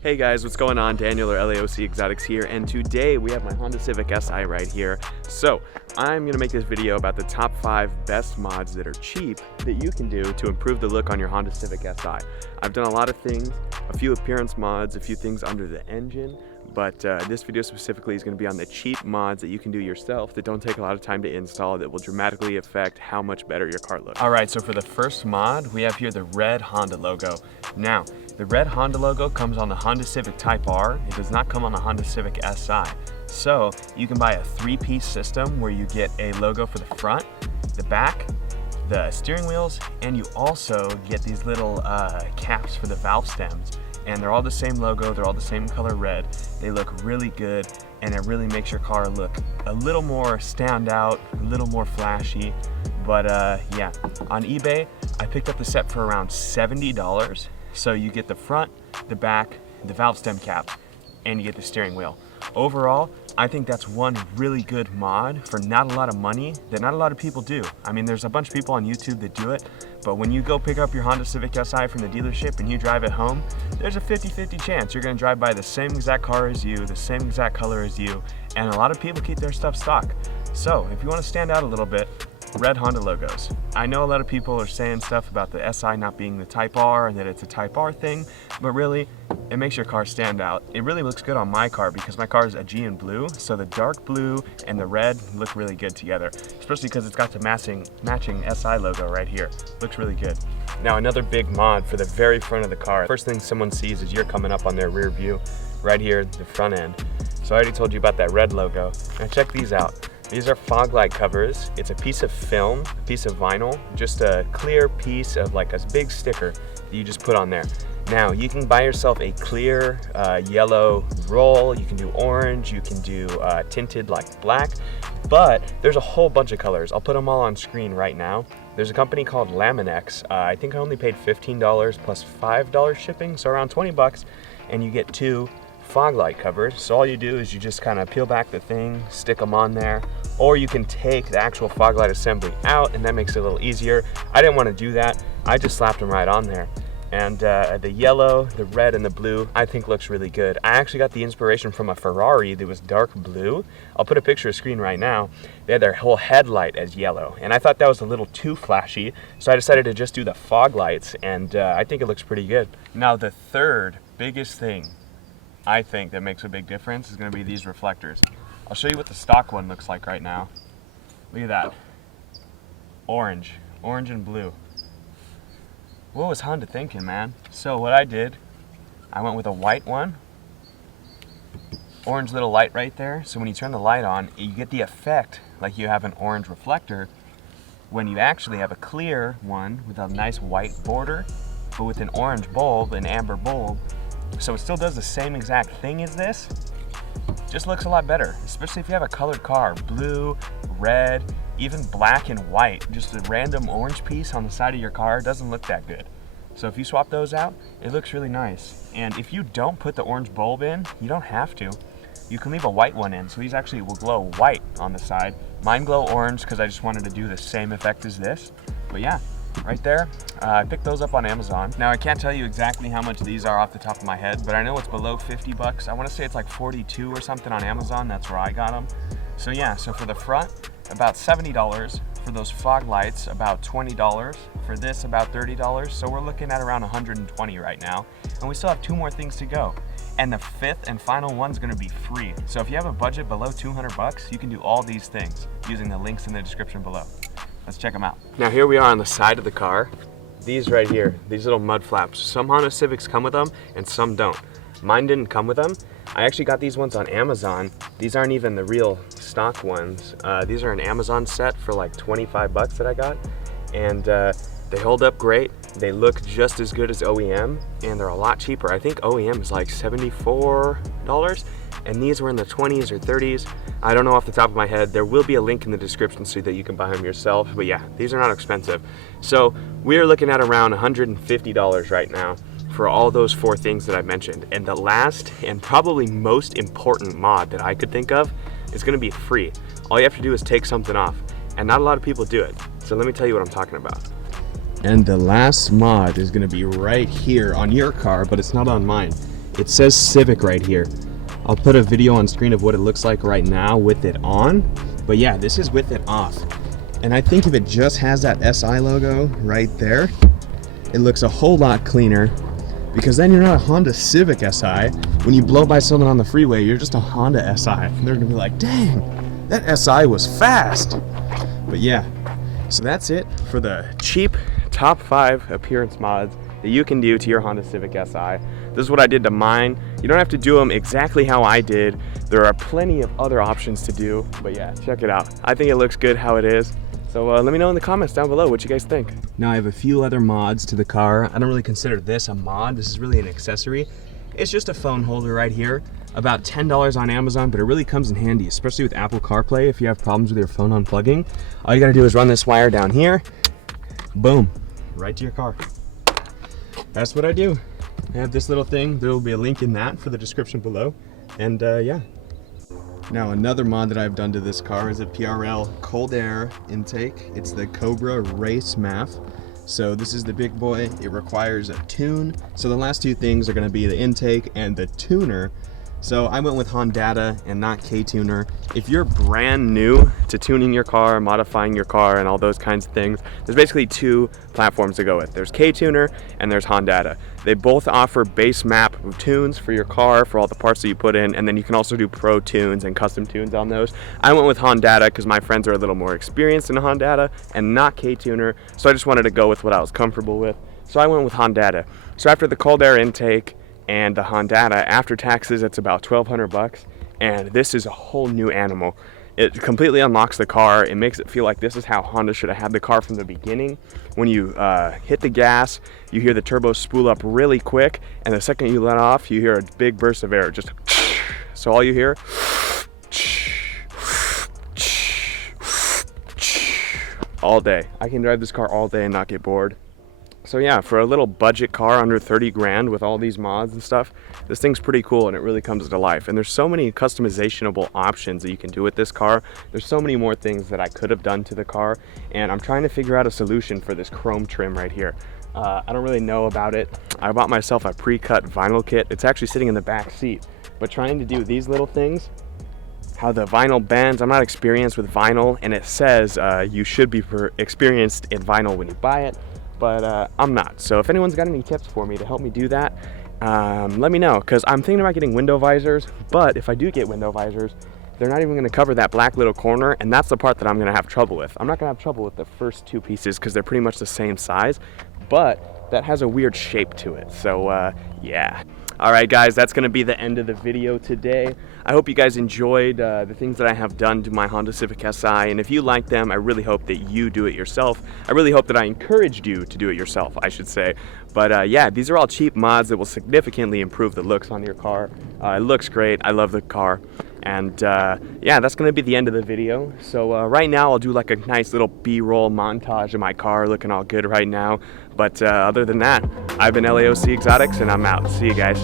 Hey guys, what's going on? Daniel or LAOC Exotics here, and today we have my Honda Civic Si right here. So I'm gonna make this video about the top 5 best mods that are cheap that you can do to improve the look on your Honda Civic Si. I've done a lot of things, a few appearance mods, a few things under the engine, but this video specifically is going to be on the cheap mods that you can do yourself that don't take a lot of time to install that will dramatically affect how much better your car looks. Alright, so for the first mod, we have here the red Honda logo. Now, the red Honda logo comes on the Honda Civic Type R. It does not come on the Honda Civic Si. So you can buy a 3-piece system where you get a logo for the front, the back, the steering wheels, and you also get these little caps for the valve stems. And they're all the same logo, they're all the same color red. They look really good, and it really makes your car look a little more stand out, a little more flashy. But yeah, on eBay, I picked up the set for around $70. So you get the front, the back, the valve stem cap, and you get the steering wheel. Overall, I think that's one really good mod for not a lot of money that not a lot of people do. I mean, there's a bunch of people on YouTube that do it, but when you go pick up your Honda Civic Si from the dealership and you drive it home, there's a 50-50 chance you're gonna drive by the same exact car as you, the same exact color as you, and a lot of people keep their stuff stock. So if you wanna stand out a little bit, red Honda logos. I know a lot of people are saying stuff about the Si not being the Type R and that it's a Type R thing, but really, it makes your car stand out. It really looks good on my car because my car is Aegean blue, so the dark blue and the red look really good together, especially because it's got the matching Si logo right here. Looks really good. Now another big mod for the very front of the car. First thing someone sees is you're coming up on their rear view, right here, the front end. So I already told you about that red logo. Now check these out. These are fog light covers. It's a piece of film, a piece of vinyl, just a clear piece of like a big sticker that you just put on there. Now you can buy yourself a clear yellow roll, you can do orange, you can do tinted like black, but there's a whole bunch of colors. I'll put them all on screen right now. There's a company called Laminex. I think I only paid $15 plus $5 shipping, so around 20 bucks, and you get 2 fog light covers. So all you do is you just kind of peel back the thing, stick them on there, or you can take the actual fog light assembly out, and that makes it a little easier. I didn't want to do that. I just slapped them right on there. And the yellow, the red, and the blue, I think looks really good. I actually got the inspiration from a Ferrari that was dark blue. I'll put a picture of screen right now. They had their whole headlight as yellow, and I thought that was a little too flashy, so I decided to just do the fog lights, and I think it looks pretty good. Now the third biggest thing I think that makes a big difference is going to be these reflectors. I'll show you what the stock one looks like right now. Look at that. Orange and blue. What was Honda thinking, man? So what I did, I went with a white one. Orange little light right there. So when you turn the light on, you get the effect like you have an orange reflector when you actually have a clear one with a nice white border, but with an orange bulb, an amber bulb. So it still does the same exact thing as this, just looks a lot better, especially if you have a colored car, blue, red, even black and white. Just a random orange piece on the side of your car doesn't look that good. So if you swap those out, it looks really nice. And if you don't put the orange bulb in, you don't have to. You can leave a white one in, so these actually will glow white on the side. Mine glow orange because I just wanted to do the same effect as this. But yeah, right there, I picked those up on Amazon. Now I can't tell you exactly how much these are off the top of my head, but I know it's below 50 bucks. I want to say it's like 42 or something on Amazon. That's where I got them. So yeah, so for the front, about $70. For those fog lights, about $20. For this, about $30. So we're looking at around $120 right now. And we still have 2 more things to go. And the 5th and final one's gonna be free. So if you have a budget below 200 bucks, you can do all these things using the links in the description below. Let's check them out. Now here we are on the side of the car. These right here, these little mud flaps. Some Honda Civics come with them and some don't. Mine didn't come with them. I actually got these ones on Amazon. These aren't even the real stock ones. These are an Amazon set for like 25 bucks that I got. And they hold up great. They look just as good as OEM, and they're a lot cheaper. I think OEM is like $74, and these were in the 20s or 30s. I don't know off the top of my head. There will be a link in the description so that you can buy them yourself, but yeah, these are not expensive. So we're looking at around $150 right now for all those 4 things that I mentioned. And the last and probably most important mod that I could think of is gonna be free. All you have to do is take something off, and not a lot of people do it. So let me tell you what I'm talking about. And the last mod is gonna be right here on your car, but it's not on mine. It says Civic right here. I'll put a video on screen of what it looks like right now with it on. But yeah, this is with it off. And I think if it just has that SI logo right there, it looks a whole lot cleaner, because then you're not a Honda Civic SI. When you blow by someone on the freeway, you're just a Honda SI. And they're gonna be like, dang, that SI was fast. But yeah, so that's it for the cheap top 5 appearance mods that you can do to your Honda Civic Si. This is what I did to mine. You don't have to do them exactly how I did. There are plenty of other options to do, but yeah, check it out. I think it looks good how it is. So let me know in the comments down below what you guys think. Now I have a few other mods to the car. I don't really consider this a mod. This is really an accessory. It's just a phone holder right here. About $10 on Amazon, but it really comes in handy, especially with Apple CarPlay. If you have problems with your phone unplugging, all you gotta do is run this wire down here. Boom, right to your car. That's what I do. I have this little thing. There will be a link in that for the description below. And yeah. Now another mod that I've done to this car is a PRL cold air intake. It's the Cobra Race MAF. So this is the big boy. It requires a tune. So the last two things are gonna be the intake and the tuner. So I went with Hondata and not K-Tuner. If you're brand new to tuning your car, modifying your car, and all those kinds of things, there's basically 2 platforms to go with. There's K-Tuner and there's Hondata. They both offer base map tunes for your car, for all the parts that you put in, and then you can also do pro tunes and custom tunes on those. I went with Hondata because my friends are a little more experienced in Hondata and not K-Tuner, so I just wanted to go with what I was comfortable with. So I went with Hondata. So after the cold air intake and the Hondata, after taxes, it's about $1,200, and this is a whole new animal. It completely unlocks the car. It makes it feel like this is how Honda should have had the car from the beginning. When you hit the gas, you hear the turbo spool up really quick, and the second you let off, you hear a big burst of air, just so all you hear, all day. I can drive this car all day and not get bored. So yeah, for a little budget car under 30 grand with all these mods and stuff, this thing's pretty cool and it really comes to life. And there's so many customizationable options that you can do with this car. There's so many more things that I could have done to the car, and I'm trying to figure out a solution for this chrome trim right here. I don't really know about it. I bought myself a pre-cut vinyl kit. It's actually sitting in the back seat, but trying to do these little things, how the vinyl bends. I'm not experienced with vinyl, and it says you should be experienced in vinyl when you buy it, but I'm not. So if anyone's got any tips for me to help me do that, let me know, because I'm thinking about getting window visors. But if I do get window visors, they're not even going to cover that black little corner, and that's the part that I'm going to have trouble with. I'm not going to have trouble with the first 2 pieces because they're pretty much the same size, but that has a weird shape to it. So yeah. Alright guys, that's going to be the end of the video today. I hope you guys enjoyed the things that I have done to my Honda Civic Si, and if you like them, I really hope that you do it yourself. I really hope that I encouraged you to do it yourself, I should say. But yeah, these are all cheap mods that will significantly improve the looks on your car. It looks great. I love the car. And yeah, that's going to be the end of the video. So right now I'll do like a nice little B-roll montage of my car looking all good right now. But other than that, I've been LAOC Exotics, and I'm out. See you guys.